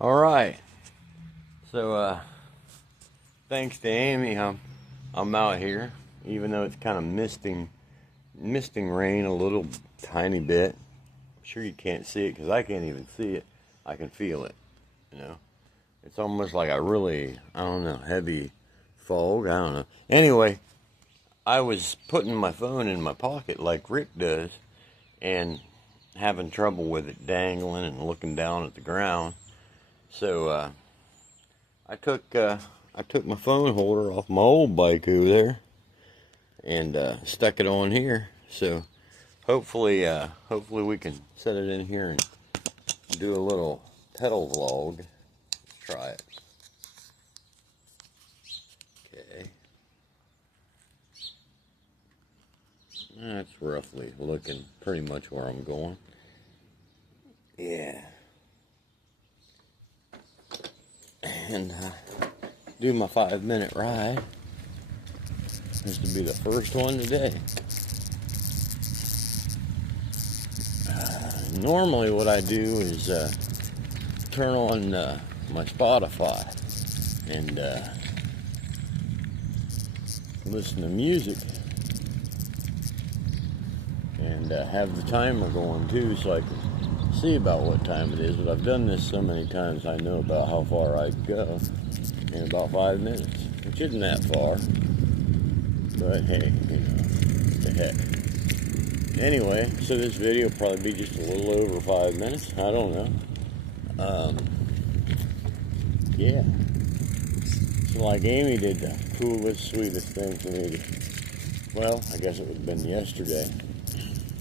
All right. So, thanks to Amy, I'm out here, even though it's kind of misting rain a little tiny bit. I'm sure you can't see it because I can't even see it. I can feel it, you know. It's almost like a really, I don't know, heavy fog. I don't know. Anyway, I was putting my phone in my pocket like Rick does and having trouble with it dangling and looking down at the ground. So I took my phone holder off my old bike over there and stuck it on here. So hopefully we can set it in here and do a little pedal vlog. Let's try it. Okay. That's roughly looking pretty much where I'm going. Yeah. And do my 5-minute ride. This will be the first one today. Normally what I do is turn on my Spotify and listen to music and have the timer going too, so I can see about what time it is. But I've done this so many times I know about how far I go in about 5 minutes, which isn't that far, but hey, you know, the heck. Anyway, so this video will probably be just a little over 5 minutes. I don't know. Yeah. So like Amy did the coolest, sweetest thing for me. Well, I guess it would have been yesterday.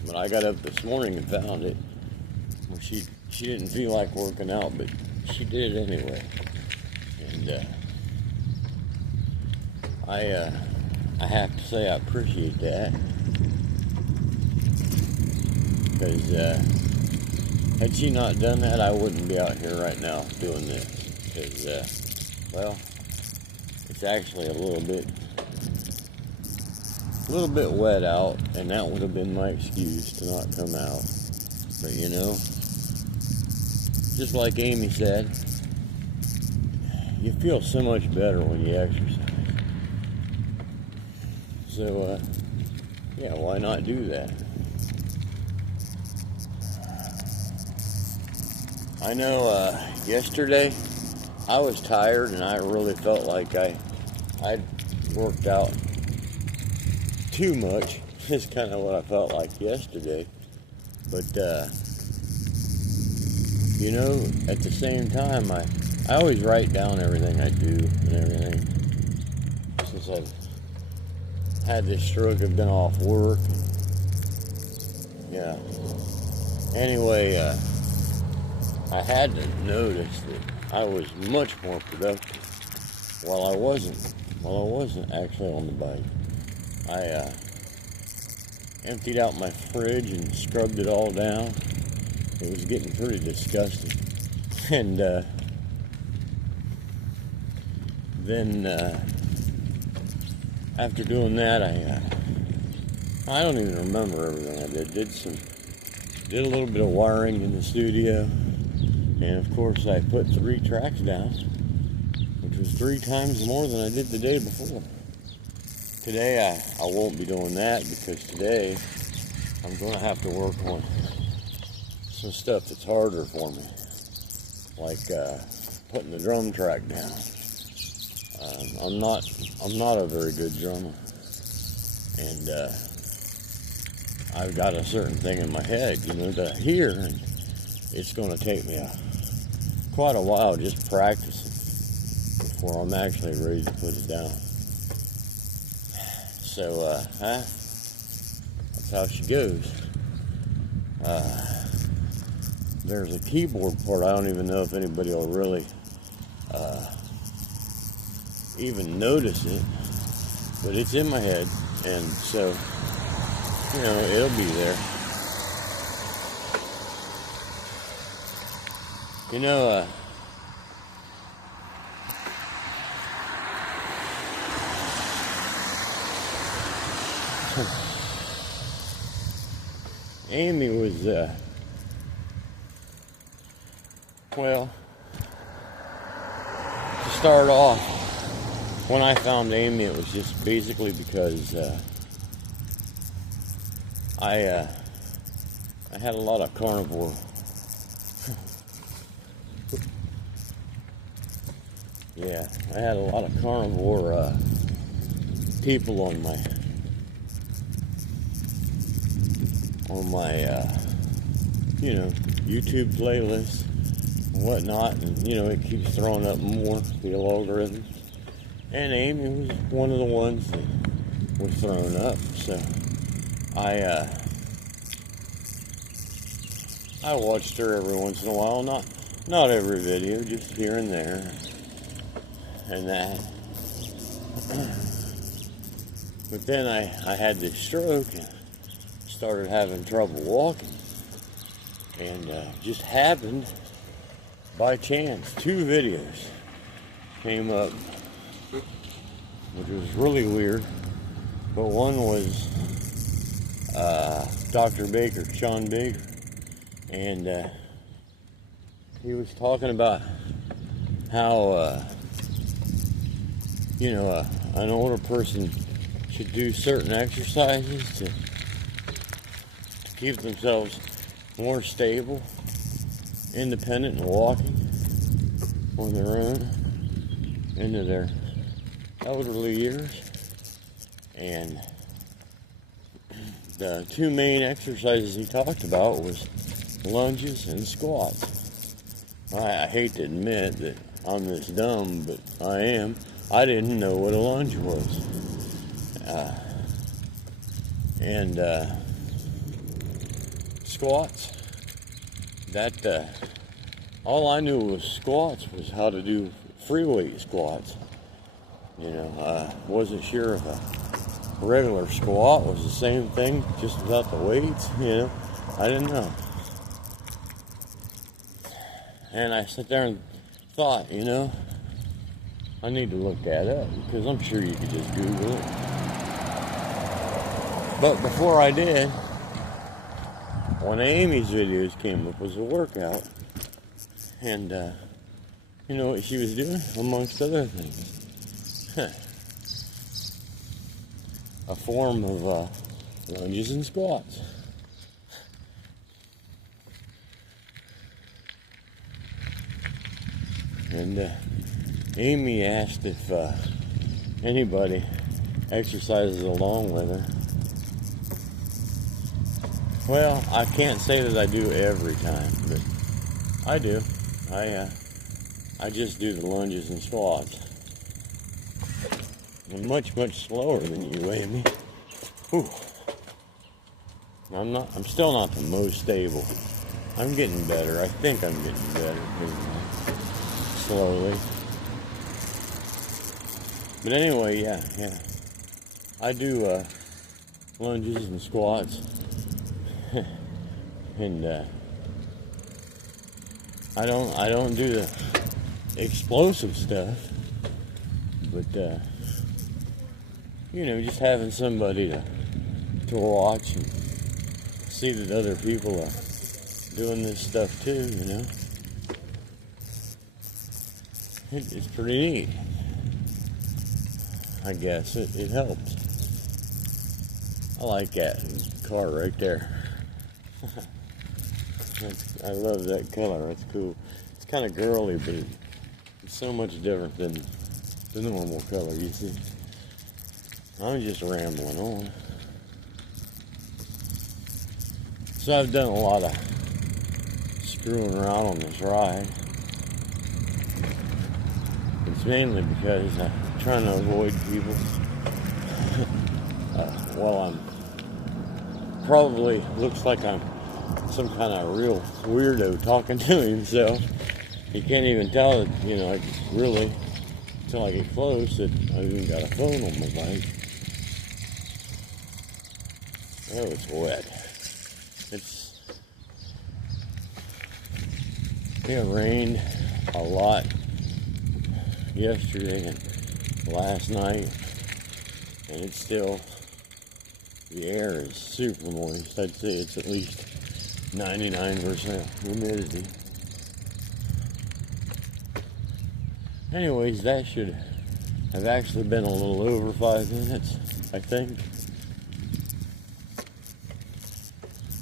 But I got up this morning and found it. Well, she didn't feel like working out, but she did it anyway. And I have to say I appreciate that. Because had she not done that, I wouldn't be out here right now doing this. Because, well, it's actually a little bit wet out, and that would have been my excuse to not come out. But you know, just like Amy said, you feel so much better when you exercise. So, yeah, why not do that? I know yesterday I was tired and I really felt like I'd worked out too much. Is kind of what I felt like yesterday. But you know, at the same time, I always write down everything I do and everything. Since I've had this stroke, I've been off work. Yeah. Anyway, I had to notice that I was much more productive while I wasn't actually on the bike. I emptied out my fridge and scrubbed it all down. It was getting pretty disgusting. And then after doing that, I don't even remember everything I did. Did a little bit of wiring in the studio. And of course I put 3 tracks down, which was 3 times more than I did the day before. Today I won't be doing that because today I'm going to have to work on some stuff that's harder for me, like putting the drum track down. I'm not a very good drummer, and I've got a certain thing in my head, you know, that I hear, and it's going to take me quite a while just practicing before I'm actually ready to put it down. So, that's how she goes. There's a keyboard part. I don't even know if anybody will really even notice it, but it's in my head, and so, you know, it'll be there. You know, Amy was, well, start off, when I found Amy, it was just basically because I had a lot of carnivore. Yeah, I had a lot of carnivore people on my you know, YouTube playlist and whatnot, and you know, it keeps throwing up more, the algorithm. And Amy was one of the ones that was thrown up, so I watched her every once in a while, not every video, just here and there, and that. But then I had this stroke and started having trouble walking, and just happened by chance, 2 videos came up, which was really weird. But one was Dr. Baker, Sean Baker, and he was talking about how you know, an older person should do certain exercises to keep themselves more stable, independent, and walking on their own into their elderly years. And the 2 main exercises he talked about was lunges and squats. I hate to admit that I'm this dumb, but I am. I didn't know what a lunge was. And squats, that all I knew was squats was how to do free weight squats. You know, wasn't sure if a regular squat was the same thing, just without the weights. You know, I didn't know. And I sat there and thought, you know, I need to look that up, because I'm sure you could just Google it. But before I did, one of Amy's videos came up was a workout, and you know what she was doing, amongst other things? A form of lunges and squats. And Amy asked if anybody exercises along with her. Well, I can't say that I do every time, but I do. I just do the lunges and squats. I'm much slower than you, Amy. Whew. I'm still not the most stable. I'm getting better. I think I'm getting better. Slowly. But anyway, yeah. I do lunges and squats. And I don't do the explosive stuff, but you know, just having somebody to watch and see that other people are doing this stuff too, you know, it's pretty neat. I guess it helps. I like that car right there. I love that color. That's cool. It's kind of girly, but it's so much different than the normal color, you see. I'm just rambling on. So I've done a lot of screwing around on this ride. It's mainly because I'm trying to avoid people. Well, I'm probably looks like I'm some kind of real weirdo talking to himself. You can't even tell that, you know, really, until I get close, that I've even got a phone on my bike. Oh, it's wet. It rained a lot yesterday and last night, and it's still, the air is super moist. I'd say it's at least 99% humidity. Anyways, that should have actually been a little over 5 minutes, I think.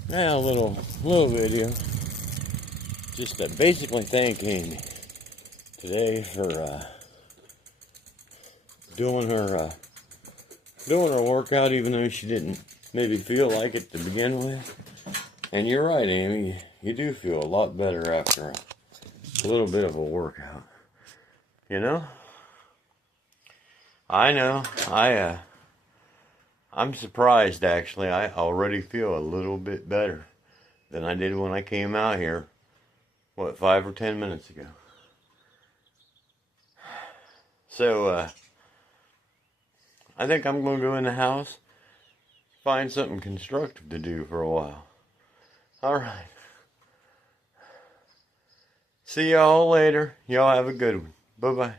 Now a little video, just to basically thank Amy today for doing her workout, even though she didn't maybe feel like it to begin with. And you're right, Amy, you do feel a lot better after a little bit of a workout. You know? I know. I'm surprised, actually. I already feel a little bit better than I did when I came out here, what, 5 or 10 minutes ago. So, I think I'm going to go in the house, find something constructive to do for a while. Alright. See y'all later. Y'all have a good one. Bye-bye.